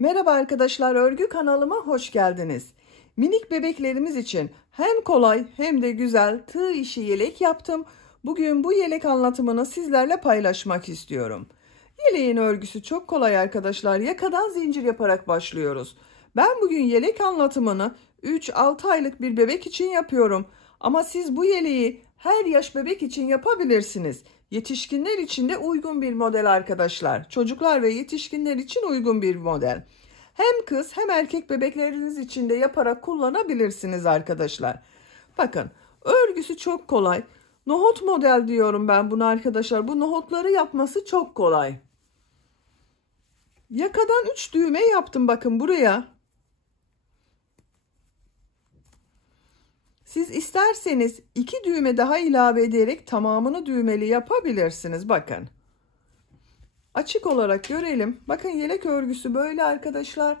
Merhaba arkadaşlar, örgü kanalıma hoş geldiniz. Minik bebeklerimiz için hem kolay hem de güzel tığ işi yelek yaptım. Bugün bu yelek anlatımını sizlerle paylaşmak istiyorum. Yeleğin örgüsü çok kolay arkadaşlar. Yakadan zincir yaparak başlıyoruz. Ben bugün yelek anlatımını 3-6 aylık bir bebek için yapıyorum. Ama siz bu yeleği her yaş bebek için yapabilirsiniz. Yetişkinler için de uygun bir model arkadaşlar. Çocuklar ve yetişkinler için uygun bir model. Hem kız hem erkek bebekleriniz için de yaparak kullanabilirsiniz arkadaşlar. Bakın, örgüsü çok kolay. Nohut model diyorum ben buna arkadaşlar. Bu nohutları yapması çok kolay. Yakadan 3 düğme yaptım bakın buraya. Siz isterseniz 2 düğme daha ilave ederek tamamını düğmeli yapabilirsiniz. Bakın. Açık olarak görelim. Bakın yelek örgüsü böyle arkadaşlar.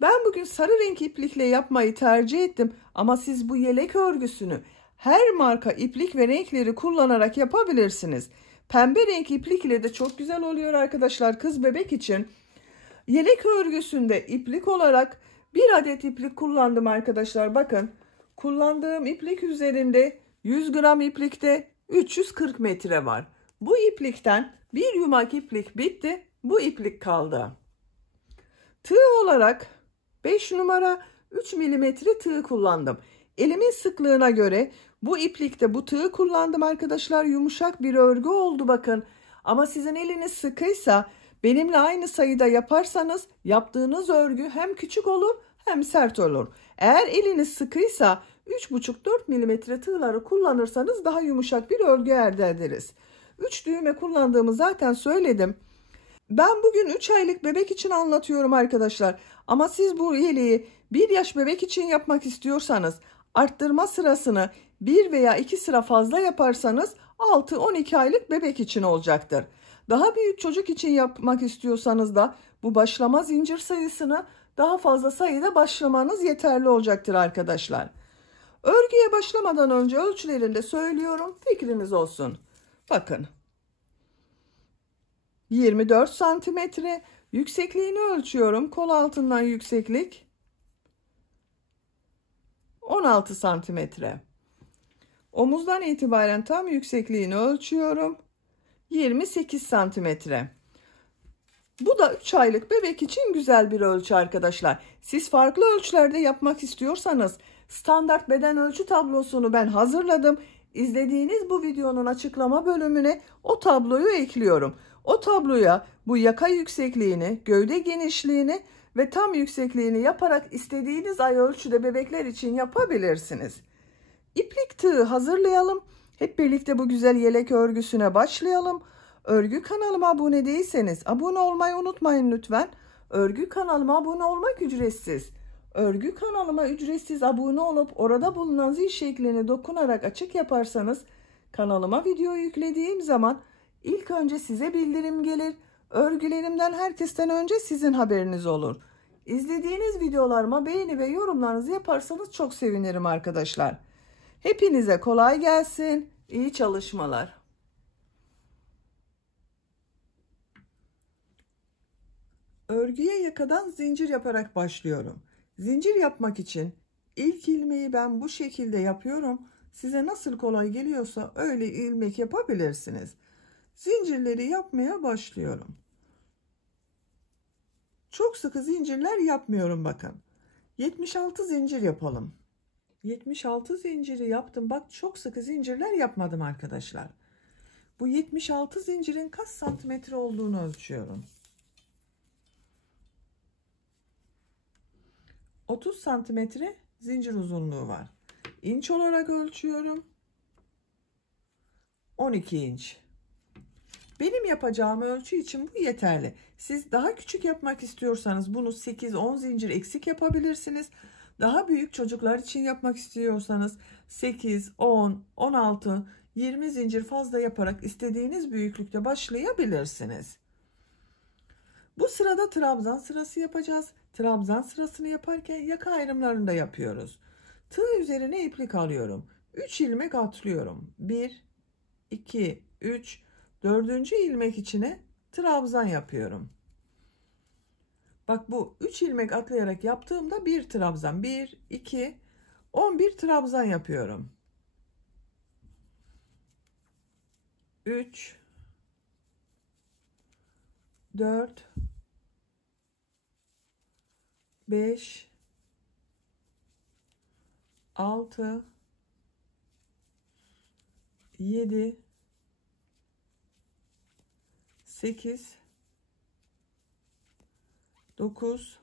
Ben bugün sarı renk iplikle yapmayı tercih ettim. Ama siz bu yelek örgüsünü her marka iplik ve renkleri kullanarak yapabilirsiniz. Pembe renk iplik ile de çok güzel oluyor arkadaşlar kız bebek için. Yelek örgüsünde iplik olarak bir adet iplik kullandım arkadaşlar. Bakın kullandığım iplik üzerinde 100 gram iplikte 340 metre var. Bu iplikten bir yumak iplik bitti. Bu iplik kaldı. Tığ olarak 5 numara 3 milimetre tığ kullandım. Elimin sıklığına göre bu iplikte bu tığı kullandım arkadaşlar. Yumuşak bir örgü oldu bakın. Ama sizin eliniz sıkıysa benimle aynı sayıda yaparsanız yaptığınız örgü hem küçük olur hem sert olur. Eğer eliniz sıkıysa 3,5-4 milimetre tığları kullanırsanız daha yumuşak bir örgü elde ederiz. 3 düğme kullandığımı zaten söyledim. Ben bugün 3 aylık bebek için anlatıyorum arkadaşlar. Ama siz bu yeleği 1 yaş bebek için yapmak istiyorsanız arttırma sırasını 1 veya 2 sıra fazla yaparsanız 6-12 aylık bebek için olacaktır. Daha büyük çocuk için yapmak istiyorsanız da bu başlama zincir sayısını daha fazla sayıda başlamanız yeterli olacaktır arkadaşlar. Örgüye başlamadan önce ölçülerini de söylüyorum, fikriniz olsun. Bakın. 24 santimetre yüksekliğini ölçüyorum. Kol altından yükseklik 16 santimetre. Omuzdan itibaren tam yüksekliğini ölçüyorum. 28 santimetre. Bu da 3 aylık bebek için güzel bir ölçü arkadaşlar. Siz farklı ölçülerde yapmak istiyorsanız standart beden ölçü tablosunu ben hazırladım. İzlediğiniz bu videonun açıklama bölümüne o tabloyu ekliyorum. O tabloya bu yaka yüksekliğini, gövde genişliğini ve tam yüksekliğini yaparak istediğiniz ay ölçüde bebekler için yapabilirsiniz. İplik tığı hazırlayalım. Hep birlikte bu güzel yelek örgüsüne başlayalım. Örgü kanalıma abone değilseniz abone olmayı unutmayın lütfen. Örgü kanalıma abone olmak ücretsiz. Örgü kanalıma ücretsiz abone olup orada bulunan zil şeklini dokunarak açık yaparsanız kanalıma video yüklediğim zaman ilk önce size bildirim gelir. Örgülerimden herkesten önce sizin haberiniz olur. İzlediğiniz videolarıma beğeni ve yorumlarınızı yaparsanız çok sevinirim arkadaşlar. Hepinize kolay gelsin. İyi çalışmalar. Örgüye yakadan zincir yaparak başlıyorum. Zincir yapmak için ilk ilmeği ben bu şekilde yapıyorum. Size nasıl kolay geliyorsa öyle ilmek yapabilirsiniz. Zincirleri yapmaya başlıyorum. Çok sıkı zincirler yapmıyorum bakın. 76 zincir yapalım. 76 zinciri yaptım. Bak çok sıkı zincirler yapmadım arkadaşlar. Bu 76 zincirin kaç santimetre olduğunu ölçüyorum. 30 santimetre zincir uzunluğu var. İnç olarak ölçüyorum. 12 inç. Benim yapacağım ölçü için bu yeterli. Siz daha küçük yapmak istiyorsanız bunu 8-10 zincir eksik yapabilirsiniz. Daha büyük çocuklar için yapmak istiyorsanız 8, 10, 16, 20 zincir fazla yaparak istediğiniz büyüklükte başlayabilirsiniz. Bu sırada trabzan sırası yapacağız. Trabzan sırasını yaparken yaka ayrımlarını da yapıyoruz. Tığ üzerine iplik alıyorum. 3 ilmek atlıyorum. 1, 2, 3, 4. ilmek içine trabzan yapıyorum. Bak bu 3 ilmek atlayarak yaptığımda bir trabzan. 1, 2, 11 trabzan yapıyorum. 3, 4, 5, 6, 7, 8, 9,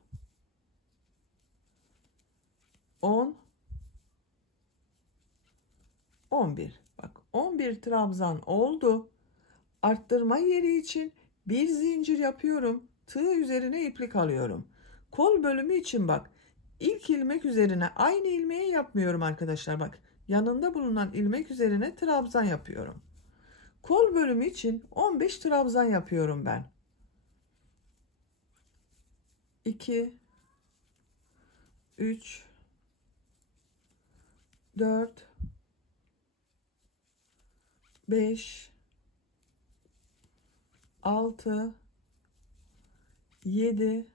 10, 11. Bak 11 trabzan oldu. Arttırma yeri için bir zincir yapıyorum. Tığ üzerine iplik alıyorum. Kol bölümü için bak. İlk ilmek üzerine aynı ilmeği yapmıyorum arkadaşlar. Bak yanında bulunan ilmek üzerine trabzan yapıyorum. Kol bölümü için 15 trabzan yapıyorum ben. 2, 3, 4, 5, 6, 7,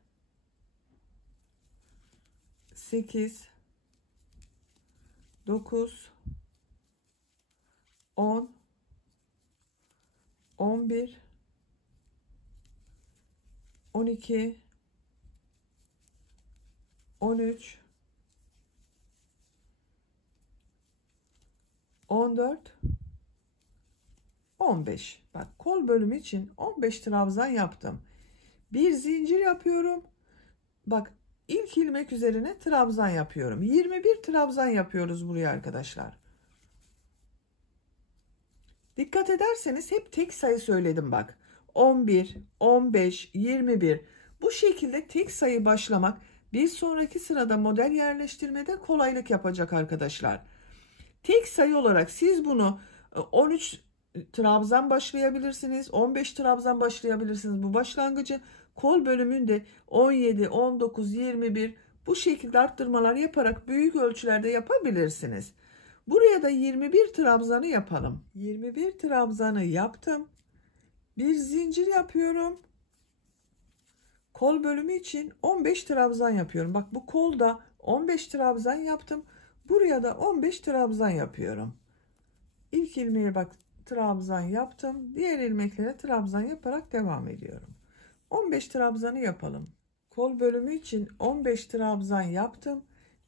8, 9, 10, 11, 12, 13, 14, 15. Bak kol bölümü için 15 trabzan yaptım. Bir zincir yapıyorum. Bak ilk ilmek üzerine trabzan yapıyorum. 21 trabzan yapıyoruz buraya arkadaşlar. Dikkat ederseniz hep tek sayı söyledim bak. 11, 15, 21. Bu şekilde tek sayı başlamak bir sonraki sırada model yerleştirmede kolaylık yapacak arkadaşlar. Tek sayı olarak siz bunu 13 trabzan başlayabilirsiniz. 15 trabzan başlayabilirsiniz. Bu başlangıcı kol bölümünde 17, 19, 21 bu şekilde arttırmalar yaparak büyük ölçülerde yapabilirsiniz. Buraya da 21 trabzanı yapalım. 21 trabzanı yaptım. Bir zincir yapıyorum. Kol bölümü için 15 trabzan yapıyorum. Bak bu kolda 15 trabzan yaptım. Buraya da 15 trabzan yapıyorum. İlk ilmeğe bak trabzan yaptım. Diğer ilmeklere trabzan yaparak devam ediyorum. 15 trabzanı yapalım. Kol bölümü için 15 trabzan yaptım.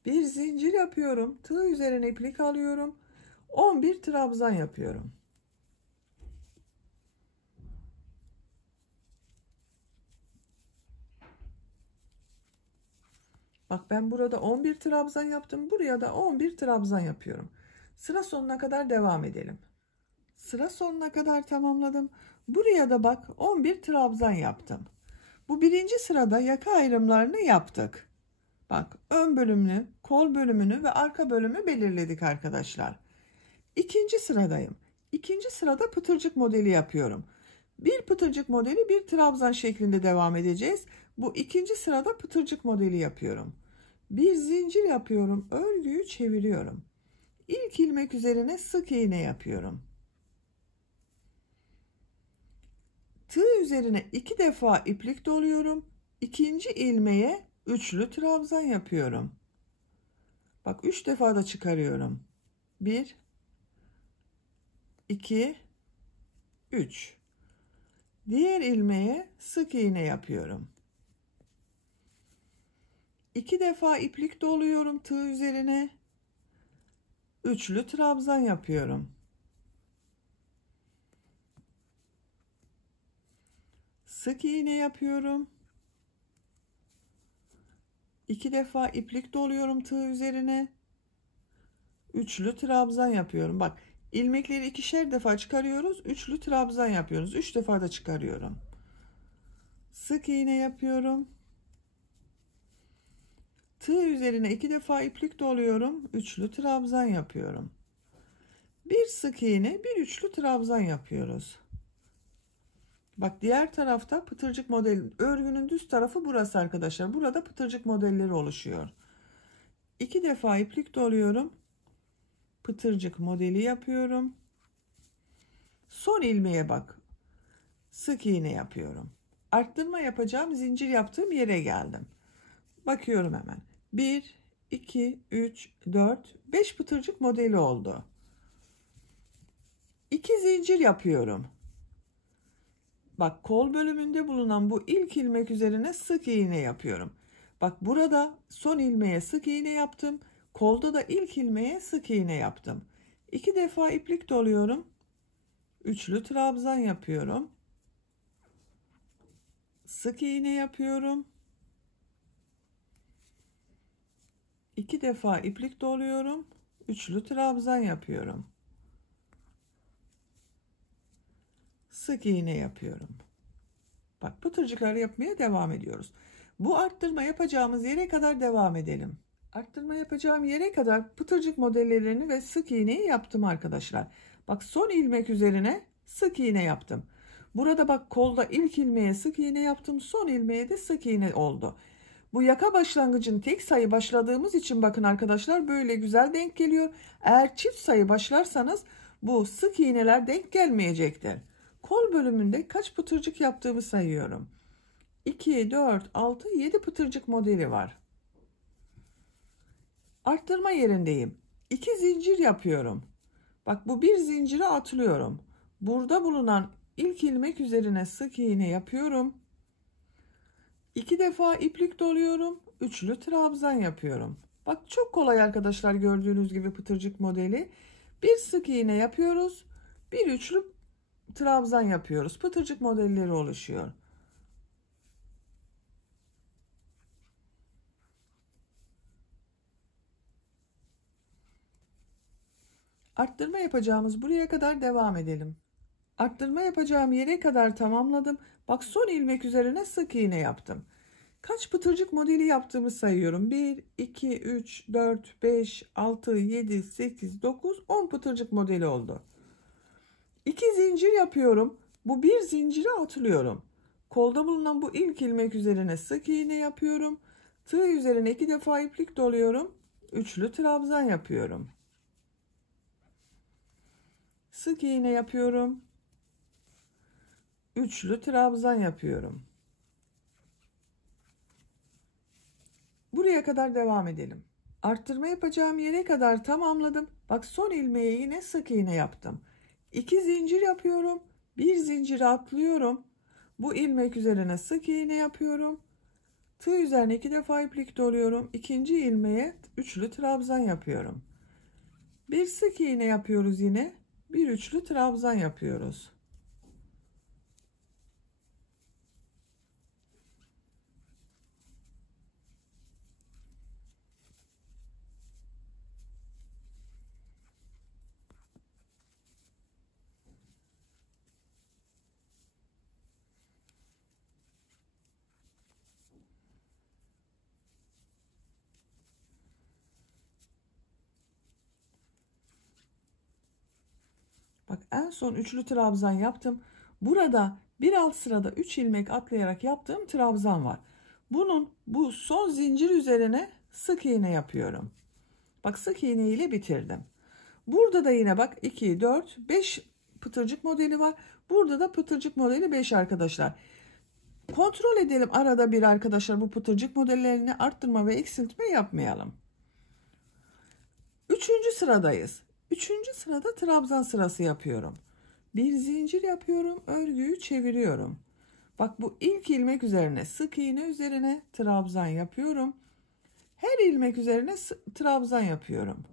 Bir zincir yapıyorum. Tığ üzerine iplik alıyorum. 11 trabzan yapıyorum. Bak ben burada 11 trabzan yaptım. Buraya da 11 trabzan yapıyorum. Sıra sonuna kadar devam edelim. Sıra sonuna kadar tamamladım. Buraya da bak 11 trabzan yaptım. Bu birinci sırada yaka ayrımlarını yaptık. Bak ön bölümünü, kol bölümünü ve arka bölümü belirledik arkadaşlar. İkinci sıradayım. İkinci sırada pıtırcık modeli yapıyorum. Bir pıtırcık modeli bir trabzan şeklinde devam edeceğiz. Bu ikinci sırada pıtırcık modeli yapıyorum. Bir zincir yapıyorum. Örgüyü çeviriyorum. İlk ilmek üzerine sık iğne yapıyorum. Tığ üzerine 2 defa iplik doluyorum. İkinci ilmeğe üçlü trabzan yapıyorum. Bak 3 defa da çıkarıyorum. 1 2 3. Diğer ilmeğe sık iğne yapıyorum. 2 defa iplik doluyorum tığ üzerine. Üçlü trabzan yapıyorum. Sık iğne yapıyorum. 2 defa iplik doluyorum tığ üzerine. Üçlü trabzan yapıyorum. Bak ilmekleri ikişer defa çıkarıyoruz. Üçlü trabzan yapıyoruz. 3 defa da çıkarıyorum. Sık iğne yapıyorum. Tığ üzerine 2 defa iplik doluyorum. Üçlü trabzan yapıyorum. Bir sık iğne, bir üçlü trabzan yapıyoruz. Bak diğer tarafta pıtırcık model, örgünün düz tarafı burası arkadaşlar. Burada pıtırcık modelleri oluşuyor. 2 defa iplik doluyorum. Pıtırcık modeli yapıyorum. Son ilmeğe bak. Sık iğne yapıyorum. arttırma yapacağım zincir yaptığım yere geldim. Bakıyorum hemen. 1, 2, 3, 4, 5 pıtırcık modeli oldu. 2 zincir yapıyorum. Bak kol bölümünde bulunan bu ilk ilmek üzerine sık iğne yapıyorum. Bak burada son ilmeğe sık iğne yaptım. Kolda da ilk ilmeğe sık iğne yaptım. 2 defa iplik doluyorum. Üçlü trabzan yapıyorum. Sık iğne yapıyorum. 2 defa iplik doluyorum. Üçlü trabzan yapıyorum. Sık iğne yapıyorum. Bak pıtırcıkları yapmaya devam ediyoruz. Bu arttırma yapacağımız yere kadar devam edelim. Arttırma yapacağım yere kadar pıtırcık modellerini ve sık iğneyi yaptım arkadaşlar. Bak son ilmek üzerine sık iğne yaptım. Burada bak kolda ilk ilmeğe sık iğne yaptım. Son ilmeğe de sık iğne oldu. Bu yaka başlangıcın tek sayı başladığımız için bakın arkadaşlar böyle güzel denk geliyor. Eğer çift sayı başlarsanız bu sık iğneler denk gelmeyecektir. Kol bölümünde kaç pıtırcık yaptığımı sayıyorum. 2, 4, 6, 7 pıtırcık modeli var. Arttırma yerindeyim. 2 zincir yapıyorum. Bak bu bir zincire atlıyorum. Burada bulunan ilk ilmek üzerine sık iğne yapıyorum. 2 defa iplik doluyorum. Üçlü trabzan yapıyorum. Bak çok kolay arkadaşlar, gördüğünüz gibi pıtırcık modeli. Bir sık iğne yapıyoruz. Bir üçlü trabzan yapıyoruz. Pıtırcık modelleri oluşuyor. Arttırma yapacağımız buraya kadar devam edelim. Arttırma yapacağım yere kadar tamamladım. Bak son ilmek üzerine sık iğne yaptım. Kaç pıtırcık modeli yaptığımı sayıyorum. 1, 2, 3, 4, 5, 6, 7, 8, 9, 10 pıtırcık modeli oldu. 2 zincir yapıyorum. Bu bir zincire atlıyorum. Kolda bulunan bu ilk ilmek üzerine sık iğne yapıyorum. Tığ üzerine 2 defa iplik doluyorum. Üçlü trabzan yapıyorum. Sık iğne yapıyorum. Üçlü trabzan yapıyorum. Buraya kadar devam edelim. Arttırma yapacağım yere kadar tamamladım. Bak son ilmeğe yine sık iğne yaptım. 2 zincir yapıyorum. Bir zinciri atlıyorum. Bu ilmek üzerine sık iğne yapıyorum. Tığ üzerine 2 defa iplik doluyorum. İkinci ilmeğe üçlü trabzan yapıyorum. Bir sık iğne yapıyoruz yine. Bir üçlü trabzan yapıyoruz. Bak en son üçlü trabzan yaptım. Burada bir alt sırada 3 ilmek atlayarak yaptığım trabzan var. Bu son zincir üzerine sık iğne yapıyorum. Bak sık iğne ile bitirdim. Burada da yine bak 2, 4, 5 pıtırcık modeli var. Burada da pıtırcık modeli 5 arkadaşlar. Kontrol edelim arada bir arkadaşlar, bu pıtırcık modellerini arttırma ve eksiltme yapmayalım. Üçüncü sıradayız. Üçüncü sırada trabzan sırası yapıyorum. Bir zincir yapıyorum. Örgüyü çeviriyorum. Bak bu ilk ilmek üzerine sık iğne üzerine trabzan yapıyorum. Her ilmek üzerine trabzan yapıyorum.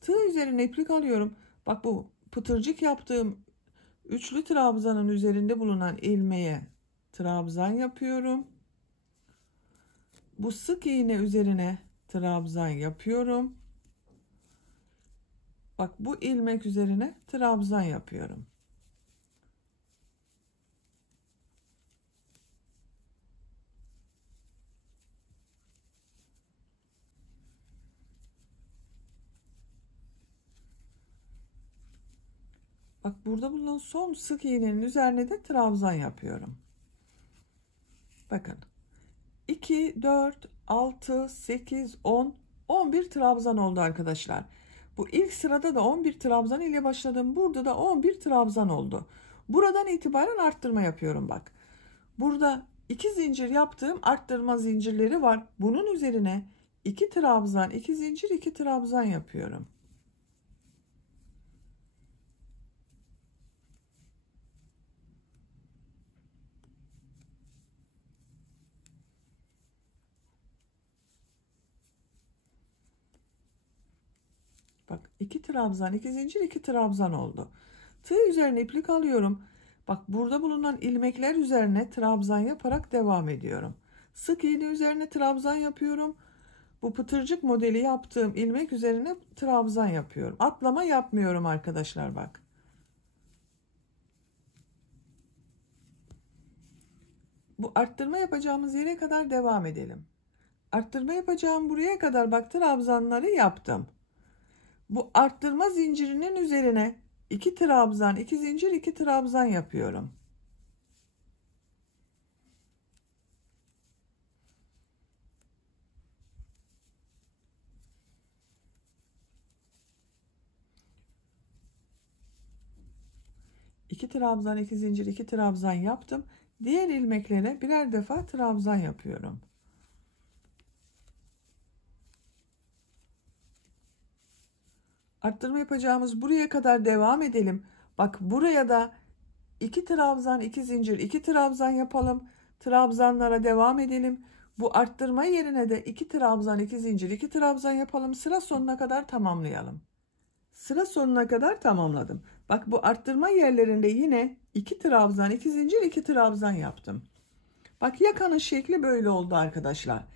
Tığ üzerine iplik alıyorum. Bak bu pıtırcık yaptığım üçlü trabzanın üzerinde bulunan ilmeğe trabzan yapıyorum. Bu sık iğne üzerine trabzan yapıyorum. Bak bu ilmek üzerine trabzan yapıyorum. Bak burada bulunan son sık iğnenin üzerine de trabzan yapıyorum. Bakın 2, 4, 6, 8, 10, 11 trabzan oldu arkadaşlar. Bu ilk sırada da 11 trabzan ile başladım. Burada da 11 trabzan oldu. Buradan itibaren arttırma yapıyorum bak. Burada 2 zincir yaptığım arttırma zincirleri var. Bunun üzerine 2 trabzan, 2 zincir, 2 trabzan yapıyorum. Bak 2 trabzan, 2 zincir, 2 trabzan oldu. Tığ üzerine iplik alıyorum. Bak burada bulunan ilmekler üzerine trabzan yaparak devam ediyorum. Sık iğne üzerine trabzan yapıyorum. Bu pıtırcık modeli yaptığım ilmek üzerine trabzan yapıyorum. Atlama yapmıyorum arkadaşlar bak. Bu arttırma yapacağımız yere kadar devam edelim. Arttırma yapacağım buraya kadar bak trabzanları yaptım. Bu arttırma zincirinin üzerine 2 trabzan, 2 zincir, 2 trabzan yapıyorum. İki trabzan, 2 zincir, 2 trabzan yaptım. Diğer ilmeklere birer defa trabzan yapıyorum. Arttırma yapacağımız buraya kadar devam edelim. Bak buraya da 2 trabzan, 2 zincir, 2 trabzan yapalım. Trabzanlara devam edelim. Bu arttırma yerine de 2 trabzan, 2 zincir, 2 trabzan yapalım. Sıra sonuna kadar tamamlayalım. Sıra sonuna kadar tamamladım. Bak bu arttırma yerlerinde yine 2 trabzan, 2 zincir, 2 trabzan yaptım. Bak yakanın şekli böyle oldu arkadaşlar.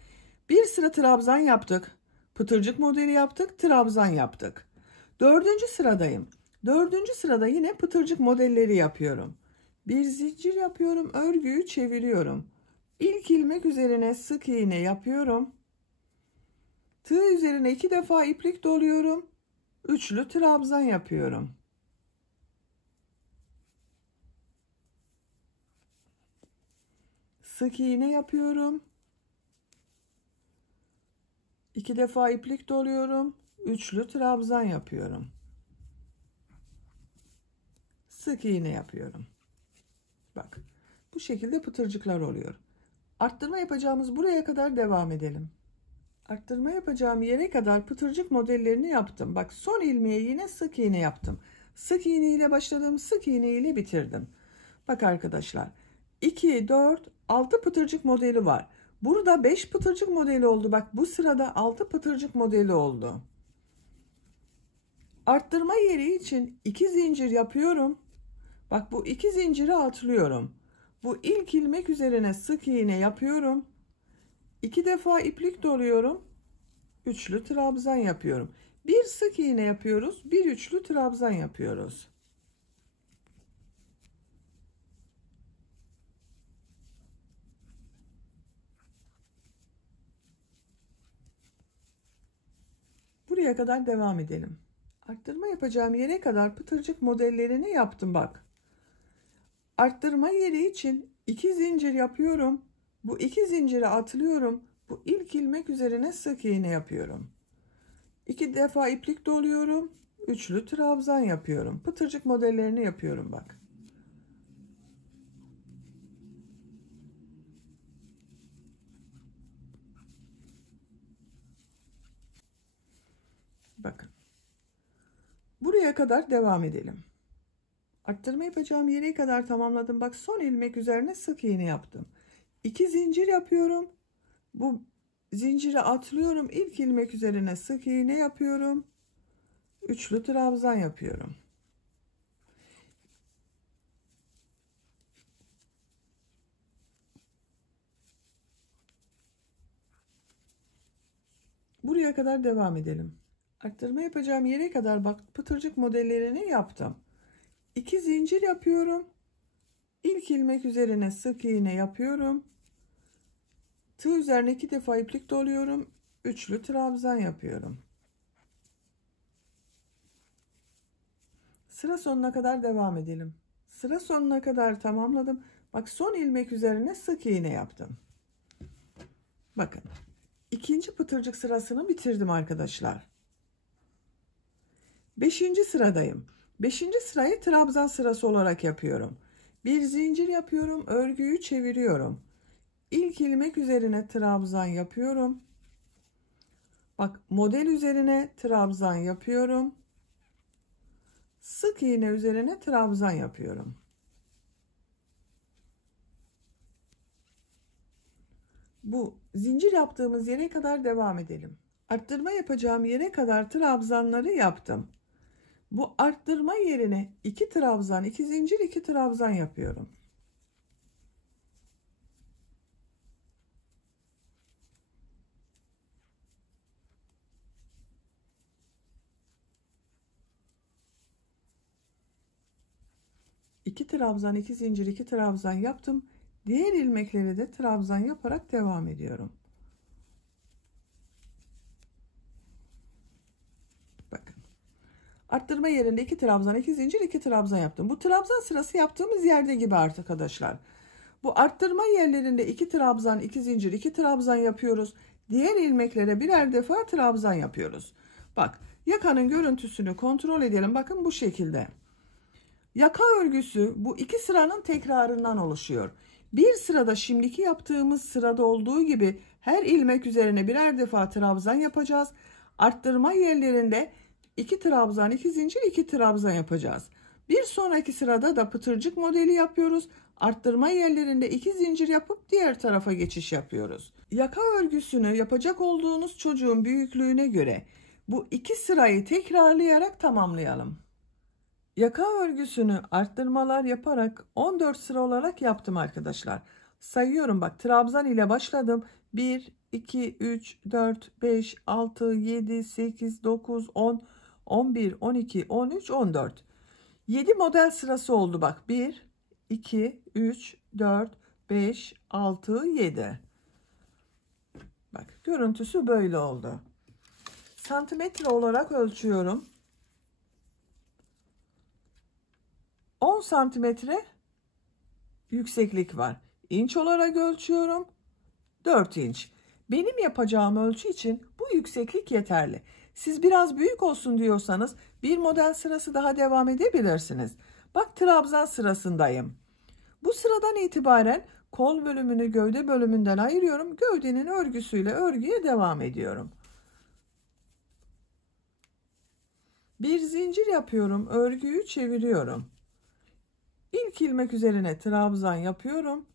Bir sıra trabzan yaptık. Pıtırcık modeli yaptık. Trabzan yaptık. Dördüncü sıradayım. Dördüncü sırada yine pıtırcık modelleri yapıyorum. Bir zincir yapıyorum. Örgüyü çeviriyorum. İlk ilmek üzerine sık iğne yapıyorum. Tığ üzerine 2 defa iplik doluyorum. Üçlü trabzan yapıyorum. Sık iğne yapıyorum. 2 defa iplik doluyorum. Üçlü trabzan yapıyorum. Sık iğne yapıyorum. Bak bu şekilde pıtırcıklar oluyor. Arttırma yapacağımız buraya kadar devam edelim. Arttırma yapacağım yere kadar pıtırcık modellerini yaptım. Bak son ilmeğe yine sık iğne yaptım. Sık iğne ile başladım, sık iğne ile bitirdim. Bak arkadaşlar 2, 4, 6 pıtırcık modeli var. Burada 5 pıtırcık modeli oldu. Bak bu sırada 6 pıtırcık modeli oldu. Arttırma yeri için 2 zincir yapıyorum. Bak bu 2 zinciri atlıyorum. Bu ilk ilmek üzerine sık iğne yapıyorum. 2 defa iplik doluyorum. Üçlü trabzan yapıyorum. Bir sık iğne yapıyoruz. Bir üçlü trabzan yapıyoruz. Buraya kadar devam edelim. Arttırma yapacağım yere kadar pıtırcık modellerini yaptım bak. Arttırma yeri için 2 zincir yapıyorum. Bu 2 zinciri atlıyorum. Bu ilk ilmek üzerine sık iğne yapıyorum. 2 defa iplik doluyorum. Üçlü trabzan yapıyorum. Pıtırcık modellerini yapıyorum bak. Bakın. Buraya kadar devam edelim. Arttırma yapacağım yere kadar tamamladım. Bak son ilmek üzerine sık iğne yaptım. 2 zincir yapıyorum. Bu zinciri atlıyorum. İlk ilmek üzerine sık iğne yapıyorum. Üçlü trabzan yapıyorum. Buraya kadar devam edelim. Arttırma yapacağım yere kadar bak pıtırcık modellerini yaptım. 2 zincir yapıyorum. İlk ilmek üzerine sık iğne yapıyorum. Tığ üzerine 2 defa iplik doluyorum. Üçlü trabzan yapıyorum. Sıra sonuna kadar devam edelim. Sıra sonuna kadar tamamladım. Bak son ilmek üzerine sık iğne yaptım. Bakın. İkinci pıtırcık sırasını bitirdim arkadaşlar. 5. sıradayım. 5. sırayı trabzan sırası olarak yapıyorum. Bir zincir yapıyorum, örgüyü çeviriyorum. İlk ilmek üzerine trabzan yapıyorum. Bak, model üzerine trabzan yapıyorum. Sık iğne üzerine trabzan yapıyorum. Bu zincir yaptığımız yere kadar devam edelim. Arttırma yapacağım yere kadar trabzanları yaptım. Bu arttırma yerine 2 trabzan, 2 zincir, 2 trabzan yapıyorum. İki trabzan, 2 zincir, 2 trabzan yaptım. Diğer ilmekleri de trabzan yaparak devam ediyorum. Bakın. Arttırma yerinde 2 trabzan, 2 zincir, 2 trabzan yaptım. Bu trabzan sırası yaptığımız yerde gibi arkadaşlar. Bu arttırma yerlerinde 2 trabzan, 2 zincir, 2 trabzan yapıyoruz. Diğer ilmeklere birer defa trabzan yapıyoruz. Bak, yakanın görüntüsünü kontrol edelim. Bakın bu şekilde. Yaka örgüsü bu iki sıranın tekrarından oluşuyor. Bir sırada şimdiki yaptığımız sırada olduğu gibi her ilmek üzerine birer defa trabzan yapacağız. Arttırma yerlerinde 2 trabzan, 2 zincir, 2 trabzan yapacağız. Bir sonraki sırada da pıtırcık modeli yapıyoruz. Arttırma yerlerinde 2 zincir yapıp diğer tarafa geçiş yapıyoruz. Yaka örgüsünü yapacak olduğunuz çocuğun büyüklüğüne göre bu iki sırayı tekrarlayarak tamamlayalım. Yaka örgüsünü arttırmalar yaparak 14 sıra olarak yaptım arkadaşlar. Sayıyorum, bak, trabzan ile başladım. 1, 2, 3, 4, 5, 6, 7, 8, 9, 10, 11, 12, 13, 14. 7 model sırası oldu bak. 1, 2, 3, 4, 5, 6, 7. Bak, görüntüsü böyle oldu. Santimetre olarak ölçüyorum. 10 santimetre yükseklik var. İnç olarak ölçüyorum. 4 inç. Benim yapacağım ölçü için bu yükseklik yeterli. Siz biraz büyük olsun diyorsanız bir model sırası daha devam edebilirsiniz. Bak, trabzan sırasındayım. Bu sıradan itibaren kol bölümünü gövde bölümünden ayırıyorum. Gövdenin örgüsüyle örgüye devam ediyorum. Bir zincir yapıyorum. Örgüyü çeviriyorum. İlk ilmek üzerine trabzan yapıyorum.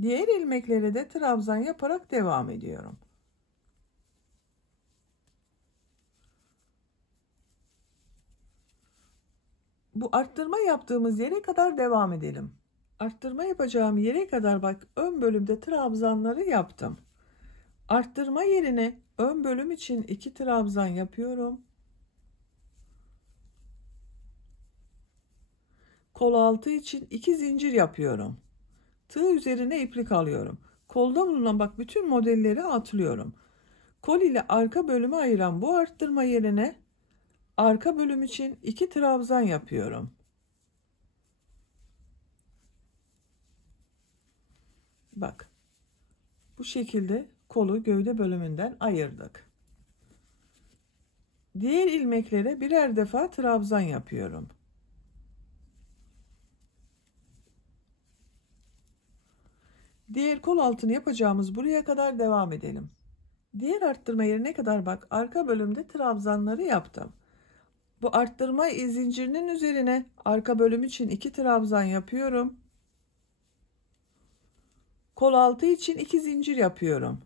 Diğer ilmekleri de trabzan yaparak devam ediyorum. Bu arttırma yaptığımız yere kadar devam edelim. Arttırma yapacağım yere kadar bak, ön bölümde trabzanları yaptım. Arttırma yerine ön bölüm için 2 trabzan yapıyorum. Kol altı için 2 zincir yapıyorum. Tığ üzerine iplik alıyorum. Kolda bulunan bak bütün modelleri atlıyorum. Kol ile arka bölümü ayıran bu arttırma yerine arka bölüm için 2 trabzan yapıyorum. Bak, bu şekilde kolu gövde bölümünden ayırdık. Diğer ilmeklere birer defa trabzan yapıyorum. Diğer kol altını yapacağımız buraya kadar devam edelim. Diğer arttırma yerine kadar bak, arka bölümde trabzanları yaptım. Bu arttırma zincirinin üzerine arka bölüm için 2 trabzan yapıyorum. Kol altı için 2 zincir yapıyorum.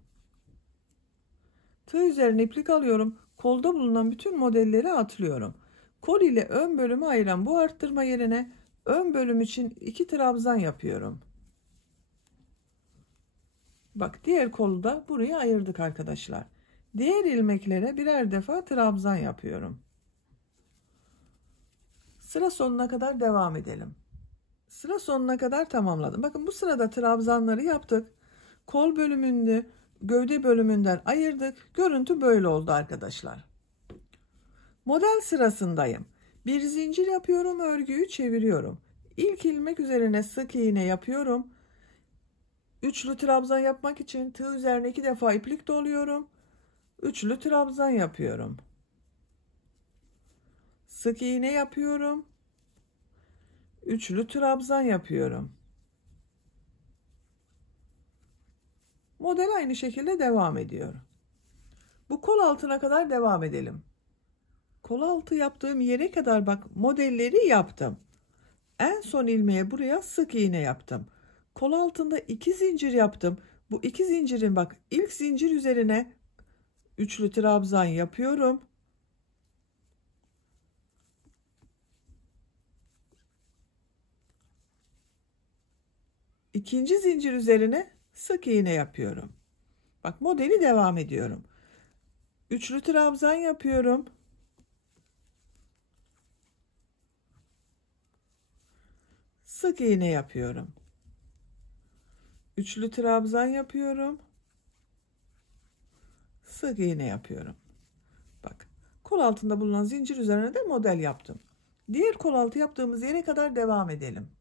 Tığ üzerine iplik alıyorum. Kolda bulunan bütün modelleri atlıyorum. Kol ile ön bölümü ayıran bu arttırma yerine ön bölüm için 2 trabzan yapıyorum. Bak, diğer kolu da buraya ayırdık arkadaşlar. Diğer ilmeklere birer defa trabzan yapıyorum. Sıra sonuna kadar devam edelim. Sıra sonuna kadar tamamladım. Bakın, bu sırada trabzanları yaptık. Kol bölümünü gövde bölümünden ayırdık. Görüntü böyle oldu arkadaşlar. Model sırasındayım. Bir zincir yapıyorum, örgüyü çeviriyorum. İlk ilmek üzerine sık iğne yapıyorum. Üçlü trabzan yapmak için tığ üzerine 2 defa iplik doluyorum. Üçlü trabzan yapıyorum. Sık iğne yapıyorum. Üçlü trabzan yapıyorum. Model aynı şekilde devam ediyor. Bu kol altına kadar devam edelim. Kol altı yaptığım yere kadar bak modelleri yaptım. En son ilmeğe buraya sık iğne yaptım. Kol altında 2 zincir yaptım. Bu 2 zincirin bak ilk zincir üzerine üçlü trabzan yapıyorum. İkinci zincir üzerine sık iğne yapıyorum. Bak modeli devam ediyorum. Üçlü trabzan yapıyorum. Sık iğne yapıyorum. Üçlü trabzan yapıyorum. Sık iğne yapıyorum. Bak kol altında bulunan zincir üzerine de model yaptım. Diğer kol altı yaptığımız yere kadar devam edelim.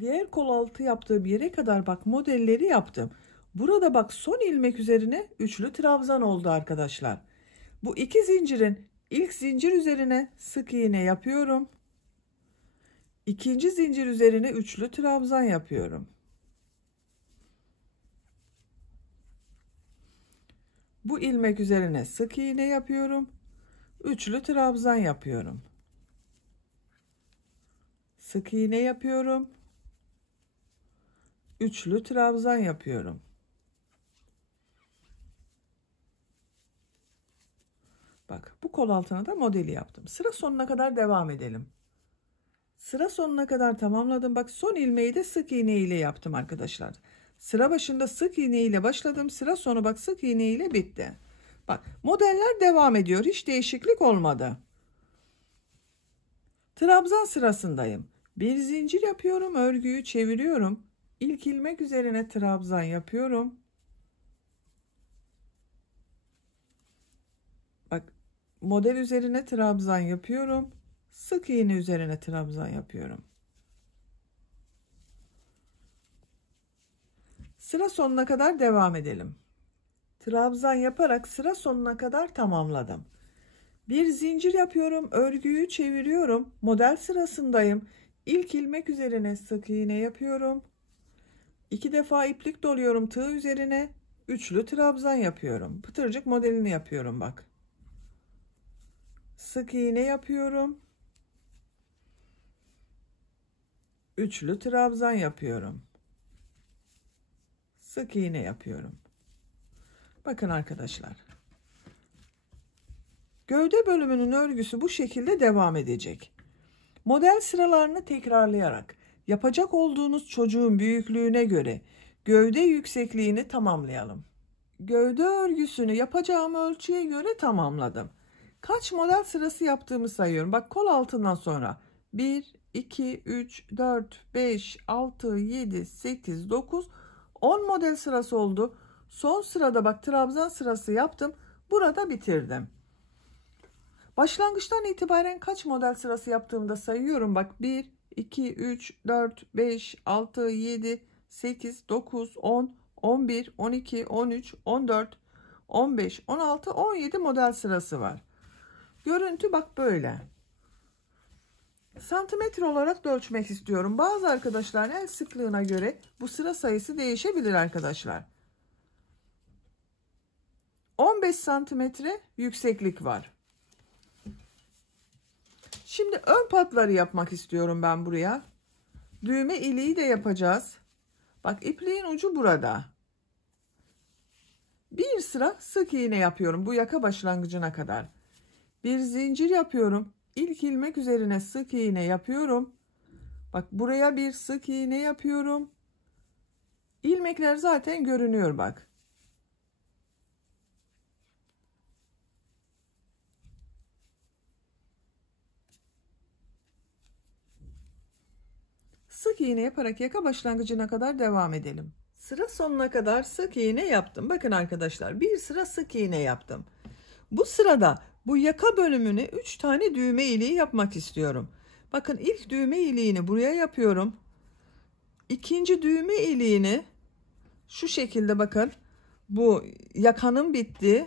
Diğer kol altı yaptığım yere kadar bak modelleri yaptım. Burada bak son ilmek üzerine üçlü trabzan oldu arkadaşlar. Bu iki zincirin ilk zincir üzerine sık iğne yapıyorum. İkinci zincir üzerine üçlü trabzan yapıyorum. Bu ilmek üzerine sık iğne yapıyorum. Üçlü trabzan yapıyorum. Sık iğne yapıyorum. Üçlü trabzan yapıyorum. Bak bu kol altına da modeli yaptım. Sıra sonuna kadar devam edelim. Sıra sonuna kadar tamamladım. Bak son ilmeği de sık iğne ile yaptım arkadaşlar. Sıra başında sık iğne ile başladım. Sıra sonu bak sık iğne ile bitti. Bak modeller devam ediyor. Hiç değişiklik olmadı. Trabzan sırasındayım. Bir zincir yapıyorum. Örgüyü çeviriyorum. İlk ilmek üzerine trabzan yapıyorum. Bak model üzerine trabzan yapıyorum. Sık iğne üzerine trabzan yapıyorum. Sıra sonuna kadar devam edelim. Trabzan yaparak sıra sonuna kadar tamamladım. Bir zincir yapıyorum, örgüyü çeviriyorum. Model sırasındayım. İlk ilmek üzerine sık iğne yapıyorum. 2 defa iplik doluyorum tığ üzerine. Üçlü trabzan yapıyorum. Pıtırcık modelini yapıyorum bak. Sık iğne yapıyorum. Üçlü trabzan yapıyorum. Sık iğne yapıyorum. Bakın arkadaşlar. Gövde bölümünün örgüsü bu şekilde devam edecek. Model sıralarını tekrarlayarak yapacak olduğunuz çocuğun büyüklüğüne göre gövde yüksekliğini tamamlayalım. Gövde örgüsünü yapacağım ölçüye göre tamamladım. Kaç model sırası yaptığımı sayıyorum. Bak kol altından sonra 1, 2, 3, 4, 5, 6, 7, 8, 9, 10 model sırası oldu. Son sırada bak trabzan sırası yaptım. Burada bitirdim. Başlangıçtan itibaren kaç model sırası yaptığımda sayıyorum. Bak 1, 2, 3, 4, 5, 6, 7, 8, 9, 10, 11, 12, 13, 14, 15, 16, 17 model sırası var. Görüntü bak böyle. Santimetre olarak da ölçmek istiyorum. Bazı arkadaşlar el sıklığına göre bu sıra sayısı değişebilir arkadaşlar. 15 santimetre yükseklik var. Şimdi ön patları yapmak istiyorum ben buraya. Düğme iliği de yapacağız. Bak ipliğin ucu burada. Bir sıra sık iğne yapıyorum bu yaka başlangıcına kadar. Bir zincir yapıyorum. İlk ilmek üzerine sık iğne yapıyorum. Bak buraya bir sık iğne yapıyorum. İlmekler zaten görünüyor bak. Sık iğne yaparak yaka başlangıcına kadar devam edelim. Sıra sonuna kadar sık iğne yaptım. Bakın arkadaşlar bir sıra sık iğne yaptım. Bu sırada bu yaka bölümüne 3 tane düğme iliği yapmak istiyorum. Bakın ilk düğme iliğini buraya yapıyorum. İkinci düğme iliğini şu şekilde bakın. Bu yakanın bitti.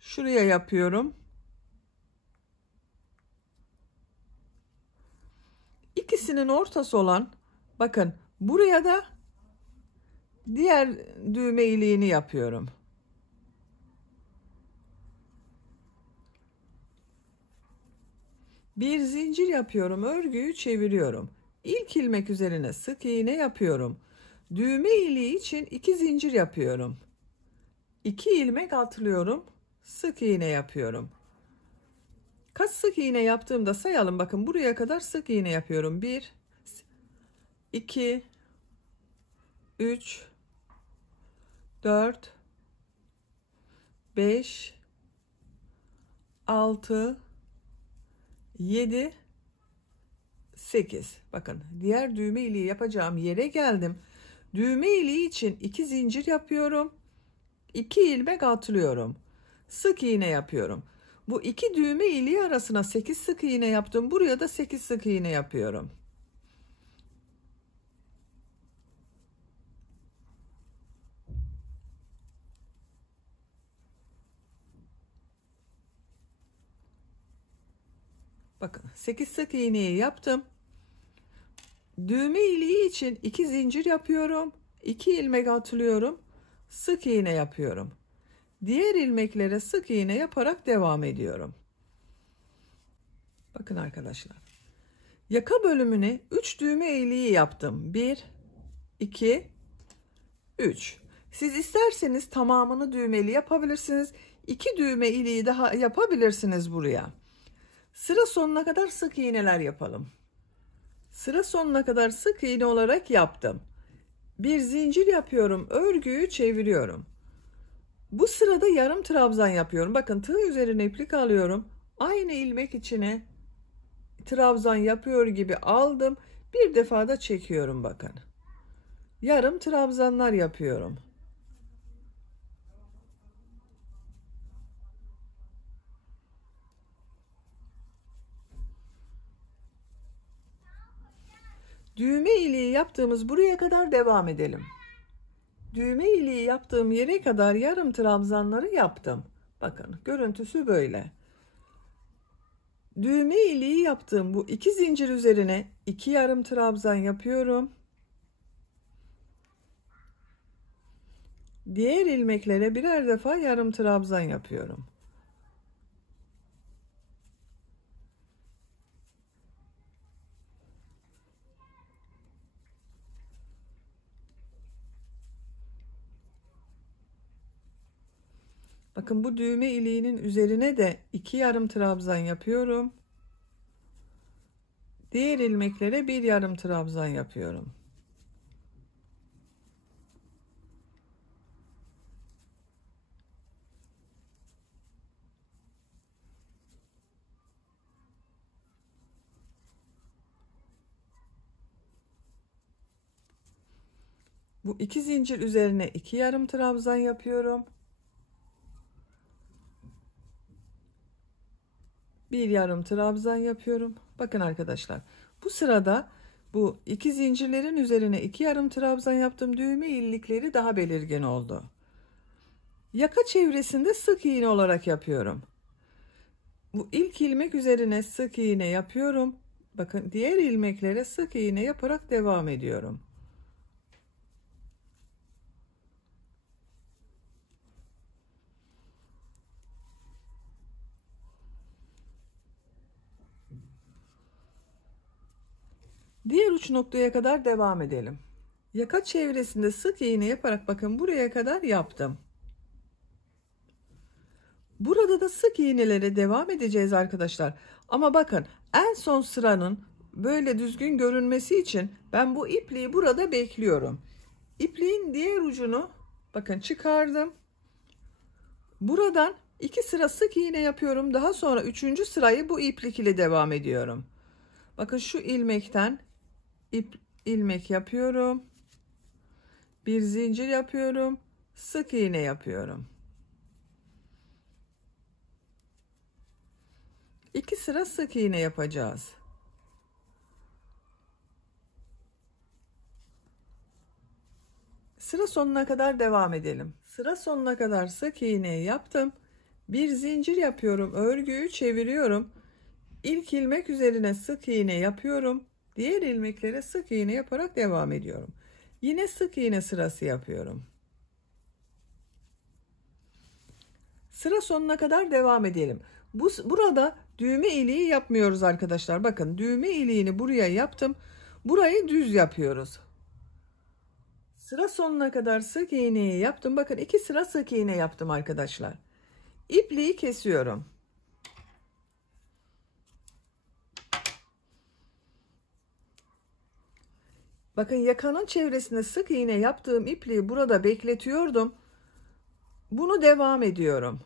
Şuraya yapıyorum. İkisinin ortası olan bakın buraya da Diğer düğme iliğini yapıyorum. Bir zincir yapıyorum, örgüyü çeviriyorum. İlk ilmek üzerine sık iğne yapıyorum. Düğme iliği için 2 zincir yapıyorum. 2 ilmek atlıyorum, sık iğne yapıyorum. Kaç sık iğne yaptığımda sayalım. Bakın buraya kadar sık iğne yapıyorum. 1 2 3 4 5 6 7 8. Bakın diğer düğme iliği yapacağım yere geldim. Düğme iliği için 2 zincir yapıyorum. 2 ilmek atlıyorum. Sık iğne yapıyorum. Bu iki düğme iliği arasına 8 sık iğne yaptım. Buraya da 8 sık iğne yapıyorum. Bakın 8 sık iğneyi yaptım. Düğme iliği için 2 zincir yapıyorum. 2 ilmek atlıyorum. Sık iğne yapıyorum. Diğer ilmeklere sık iğne yaparak devam ediyorum. Bakın arkadaşlar. Yaka bölümüne 3 düğme iliği yaptım. 1 2 3. Siz isterseniz tamamını düğmeli yapabilirsiniz. 2 düğme iliği daha yapabilirsiniz buraya. Sıra sonuna kadar sık iğneler yapalım. Sıra sonuna kadar sık iğne olarak yaptım. Bir zincir yapıyorum, örgüyü çeviriyorum. Bu sırada yarım trabzan yapıyorum. Bakın tığ üzerine iplik alıyorum. Aynı ilmek içine trabzan yapıyor gibi aldım. Bir defa da çekiyorum bakın. Yarım trabzanlar yapıyorum. Düğme iliği yaptığımız buraya kadar devam edelim. Düğme iliği yaptığım yere kadar yarım trabzanları yaptım. Bakın görüntüsü böyle. Düğme iliği yaptığım bu 2 zincir üzerine 2 yarım trabzan yapıyorum. Diğer ilmeklere birer defa yarım trabzan yapıyorum. Bakın bu düğme iliğinin üzerine de 2 yarım trabzan yapıyorum. Diğer ilmeklere bir yarım trabzan yapıyorum. Bu 2 zincir üzerine 2 yarım trabzan yapıyorum. Bir yarım trabzan yapıyorum. Bakın arkadaşlar, bu sırada bu 2 zincirlerin üzerine 2 yarım trabzan yaptım. Düğme illikleri daha belirgin oldu. Yaka çevresinde sık iğne olarak yapıyorum. Bu ilk ilmek üzerine sık iğne yapıyorum. Bakın diğer ilmeklere sık iğne yaparak devam ediyorum. Diğer uç noktaya kadar devam edelim. Yaka çevresinde sık iğne yaparak bakın buraya kadar yaptım. Burada da sık iğnelere devam edeceğiz arkadaşlar. Ama bakın en son sıranın böyle düzgün görünmesi için ben bu ipliği burada bekliyorum. İpliğin diğer ucunu bakın çıkardım. Buradan 2 sıra sık iğne yapıyorum. Daha sonra 3. sırayı bu iplik ile devam ediyorum. Bakın şu ilmekten ilmek yapıyorum. Bir zincir yapıyorum. Sık iğne yapıyorum. 2 sıra sık iğne yapacağız. Sıra sonuna kadar devam edelim. Sıra sonuna kadar sık iğne yaptım. Bir zincir yapıyorum. Örgüyü çeviriyorum. İlk ilmek üzerine sık iğne yapıyorum. Diğer ilmeklere sık iğne yaparak devam ediyorum. Yine sık iğne sırası yapıyorum. Sıra sonuna kadar devam edelim. Burada düğme iliği yapmıyoruz arkadaşlar. Bakın düğme iliğini buraya yaptım. Burayı düz yapıyoruz. Sıra sonuna kadar sık iğneyi yaptım. Bakın 2 sıra sık iğne yaptım arkadaşlar. İpliği kesiyorum. Bakın yakanın çevresine sık iğne yaptığım ipliği burada bekletiyordum. Bunu devam ediyorum.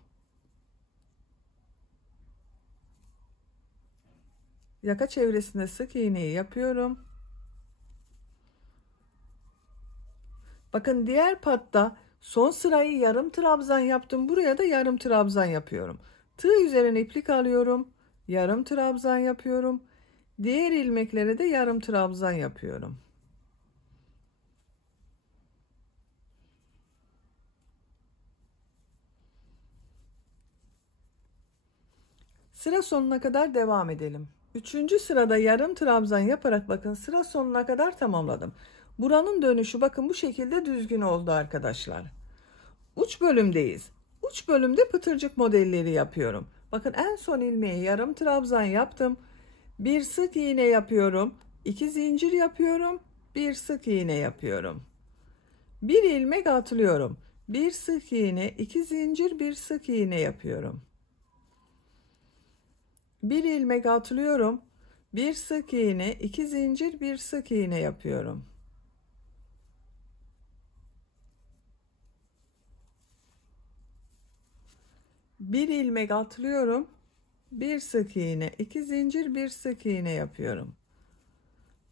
Yaka çevresine sık iğneyi yapıyorum. Bakın diğer patta son sırayı yarım trabzan yaptım. Buraya da yarım trabzan yapıyorum. Tığ üzerine iplik alıyorum. Yarım trabzan yapıyorum. Diğer ilmeklere de yarım trabzan yapıyorum. Sıra sonuna kadar devam edelim. Üçüncü sırada yarım trabzan yaparak bakın sıra sonuna kadar tamamladım. Buranın dönüşü bakın bu şekilde düzgün oldu arkadaşlar. Uç bölümdeyiz. Uç bölümde pıtırcık modelleri yapıyorum. Bakın en son ilmeğe yarım trabzan yaptım. Bir sık iğne yapıyorum. 2 zincir yapıyorum. Bir sık iğne yapıyorum. Bir ilmek atlıyorum. Bir sık iğne, 2 zincir, bir sık iğne yapıyorum. Bir ilmek atlıyorum. Bir sık iğne, 2 zincir, bir sık iğne yapıyorum. Bir ilmek atlıyorum. Bir sık iğne, 2 zincir, bir sık iğne yapıyorum.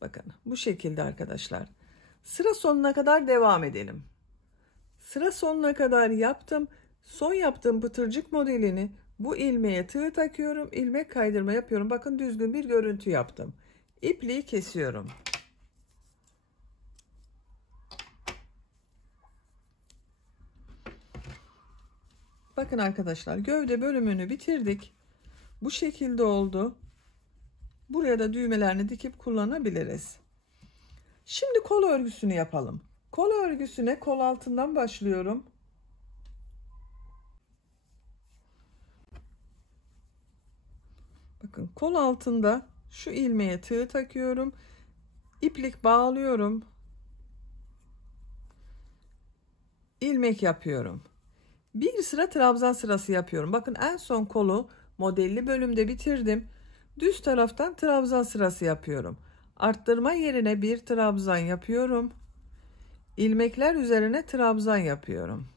Bakın bu şekilde arkadaşlar. Sıra sonuna kadar devam edelim. Sıra sonuna kadar yaptım. Son yaptığım pıtırcık modelini bu ilmeğe tığ takıyorum. İlmek kaydırma yapıyorum. Bakın düzgün bir görüntü yaptım. İpliği kesiyorum. Bakın arkadaşlar gövde bölümünü bitirdik. Bu şekilde oldu. Buraya da düğmelerini dikip kullanabiliriz. Şimdi kol örgüsünü yapalım. Kol örgüsüne kol altından başlıyorum. Bakın kol altında şu ilmeğe tığ takıyorum. İplik bağlıyorum. İlmek yapıyorum. Bir sıra trabzan sırası yapıyorum. Bakın en son kolu modelli bölümde bitirdim. Düz taraftan trabzan sırası yapıyorum. Arttırma yerine bir trabzan yapıyorum. İlmekler üzerine trabzan yapıyorum.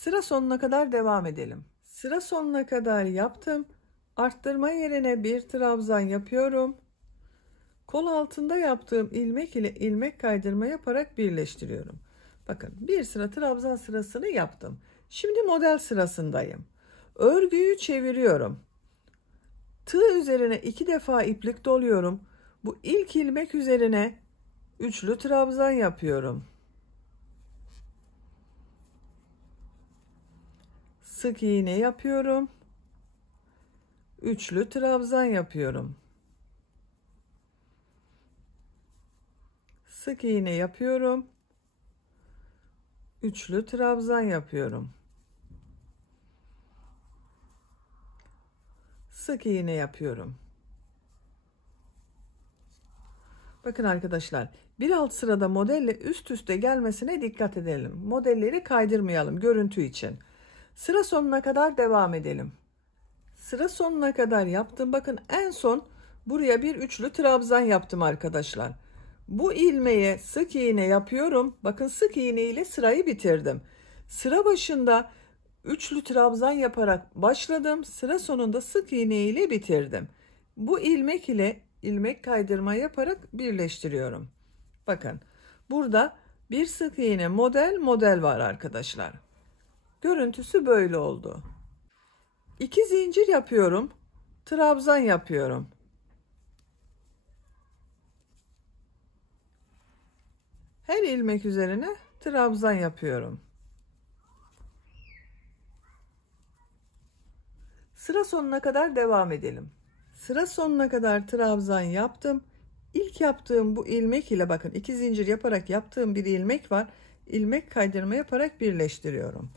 Sıra sonuna kadar devam edelim. Sıra sonuna kadar yaptım. Arttırma yerine bir trabzan yapıyorum. Kol altında yaptığım ilmek ile ilmek kaydırma yaparak birleştiriyorum. Bakın bir sıra trabzan sırasını yaptım. Şimdi model sırasındayım. Örgüyü çeviriyorum. Tığ üzerine 2 defa iplik doluyorum. Bu ilk ilmek üzerine üçlü trabzan yapıyorum. Sık iğne yapıyorum. Üçlü trabzan yapıyorum. Sık iğne yapıyorum. Üçlü trabzan yapıyorum. Sık iğne yapıyorum. Bakın arkadaşlar, bir alt sırada modelle üst üste gelmesine dikkat edelim. Modelleri kaydırmayalım görüntü için. Sıra sonuna kadar devam edelim. Sıra sonuna kadar yaptım. Bakın en son buraya bir üçlü trabzan yaptım arkadaşlar. Bu ilmeğe sık iğne yapıyorum. Bakın sık iğne ile sırayı bitirdim. Sıra başında üçlü trabzan yaparak başladım. Sıra sonunda sık iğne ile bitirdim. Bu ilmek ile ilmek kaydırma yaparak birleştiriyorum. Bakın burada bir sık iğne model var arkadaşlar. Görüntüsü böyle oldu. 2 zincir yapıyorum. Trabzan yapıyorum. Her ilmek üzerine trabzan yapıyorum. Sıra sonuna kadar devam edelim. Sıra sonuna kadar trabzan yaptım. İlk yaptığım bu ilmek ile bakın 2 zincir yaparak yaptığım bir ilmek var. İlmek kaydırma yaparak birleştiriyorum.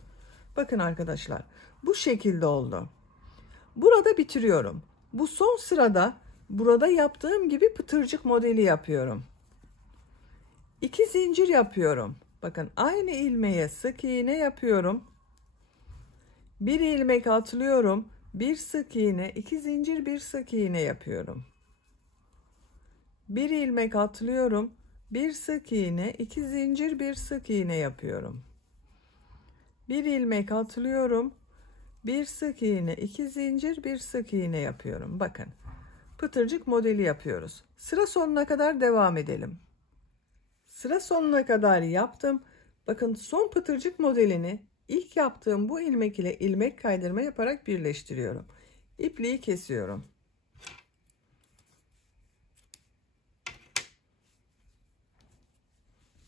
Bakın arkadaşlar bu şekilde oldu. Burada bitiriyorum. Bu son sırada burada yaptığım gibi pıtırcık modeli yapıyorum. 2 zincir yapıyorum. Bakın aynı ilmeğe sık iğne yapıyorum. Bir ilmek atlıyorum. Bir sık iğne, 2 zincir, bir sık iğne yapıyorum. Bir ilmek atlıyorum. Bir sık iğne, 2 zincir, bir sık iğne yapıyorum. Bir ilmek atlıyorum. Bir sık iğne, 2 zincir, bir sık iğne yapıyorum. Bakın. Pıtırcık modeli yapıyoruz. Sıra sonuna kadar devam edelim. Sıra sonuna kadar yaptım. Bakın son pıtırcık modelini ilk yaptığım bu ilmek ile ilmek kaydırma yaparak birleştiriyorum. İpliği kesiyorum.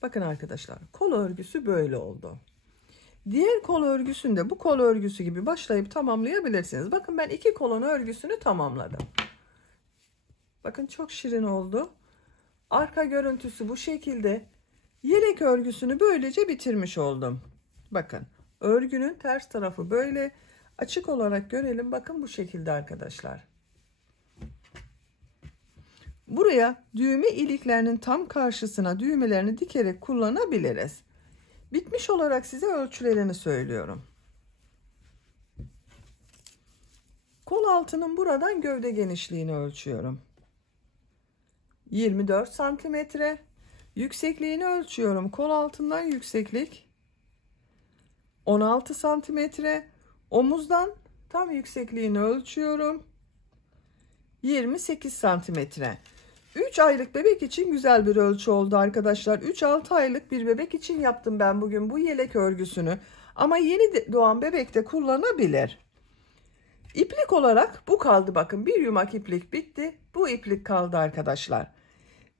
Bakın arkadaşlar, kol örgüsü böyle oldu. Diğer kol örgüsünde bu kol örgüsü gibi başlayıp tamamlayabilirsiniz. Bakın ben 2 kolon örgüsünü tamamladım. Bakın çok şirin oldu. Arka görüntüsü bu şekilde. Yelek örgüsünü böylece bitirmiş oldum. Bakın örgünün ters tarafı böyle. Açık olarak görelim. Bakın bu şekilde arkadaşlar. Buraya düğme iliklerinin tam karşısına düğmelerini dikerek kullanabiliriz. Bitmiş olarak size ölçülerini söylüyorum. Kol altının buradan gövde genişliğini ölçüyorum. 24 santimetre. Yüksekliğini ölçüyorum. Kol altından yükseklik 16 santimetre. Omuzdan tam yüksekliğini ölçüyorum. 28 santimetre. 3 aylık bebek için güzel bir ölçü oldu arkadaşlar. 3-6 aylık bir bebek için yaptım ben bugün bu yelek örgüsünü. Ama yeni doğan bebek de kullanabilir. İplik olarak bu kaldı bakın. Bir yumak iplik bitti. Bu iplik kaldı arkadaşlar.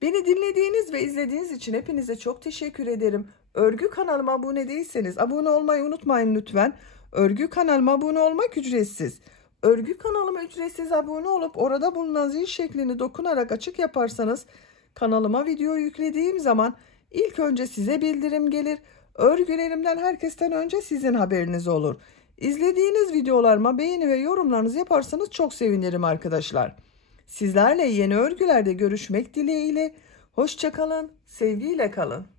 Beni dinlediğiniz ve izlediğiniz için hepinize çok teşekkür ederim. Örgü kanalıma abone değilseniz abone olmayı unutmayın lütfen. Örgü kanalıma abone olmak ücretsiz. Örgü kanalıma ücretsiz abone olup orada bulunan zil şeklini dokunarak açık yaparsanız kanalıma video yüklediğim zaman ilk önce size bildirim gelir. Örgülerimden herkesten önce sizin haberiniz olur. İzlediğiniz videolarıma beğeni ve yorumlarınızı yaparsanız çok sevinirim arkadaşlar. Sizlerle yeni örgülerde görüşmek dileğiyle. Hoşça kalın, sevgiyle kalın.